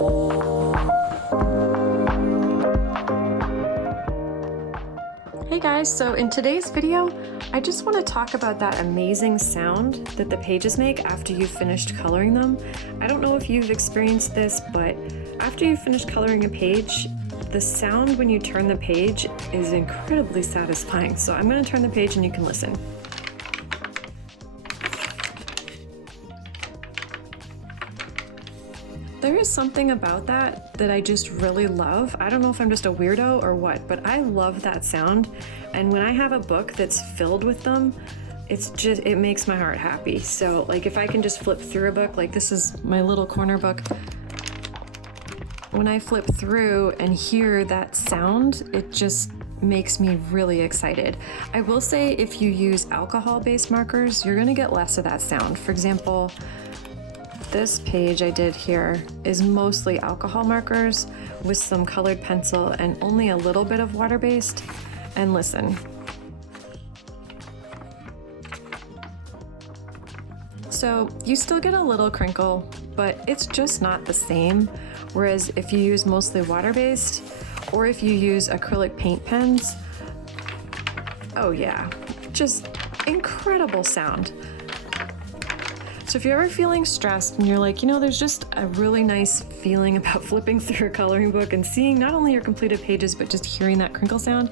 Hey guys, so in today's video, I just want to talk about that amazing sound that the pages make after you've finished coloring them. I don't know if you've experienced this, but after you've finished coloring a page, the sound when you turn the page is incredibly satisfying. So I'm going to turn the page and you can listen. There is something about that I just really love. I don't know if I'm just a weirdo or what, but I love that sound. And when I have a book that's filled with them, it makes my heart happy. So like if I can just flip through a book, like this is my little corner book. When I flip through and hear that sound, it just makes me really excited. I will say if you use alcohol-based markers, you're gonna get less of that sound. For example, this page I did here is mostly alcohol markers with some colored pencil and only a little bit of water-based. And listen. So you still get a little crinkle, but it's just not the same. Whereas if you use mostly water-based or if you use acrylic paint pens, oh yeah, just incredible sound. So if you're ever feeling stressed and you're like, you know, there's just a really nice feeling about flipping through a coloring book and seeing not only your completed pages, but just hearing that crinkle sound,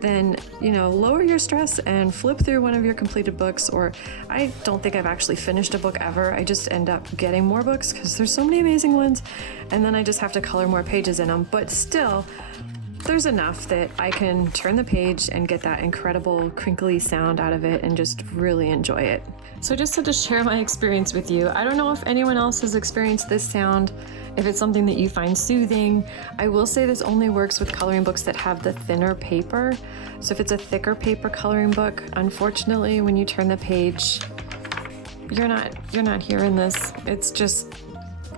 then, you know, lower your stress and flip through one of your completed books. Or I don't think I've actually finished a book ever. I just end up getting more books because there's so many amazing ones. And then I just have to color more pages in them. But still, there's enough that I can turn the page and get that incredible crinkly sound out of it and just really enjoy it. So just to share my experience with you, I don't know if anyone else has experienced this sound, if it's something that you find soothing. I will say this only works with coloring books that have the thinner paper. So if it's a thicker paper coloring book, unfortunately, when you turn the page, you're not hearing this. It's just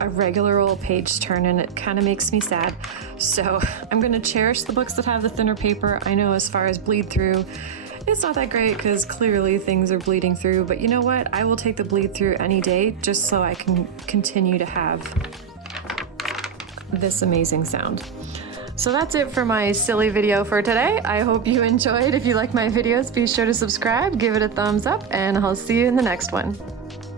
a regular old page turn and it kind of makes me sad. So I'm gonna cherish the books that have the thinner paper. I know as far as bleed through, it's not that great because clearly things are bleeding through, but you know what? I will take the bleed through any day just so I can continue to have this amazing sound. So that's it for my silly video for today. I hope you enjoyed. If you like my videos, be sure to subscribe, give it a thumbs up, and I'll see you in the next one.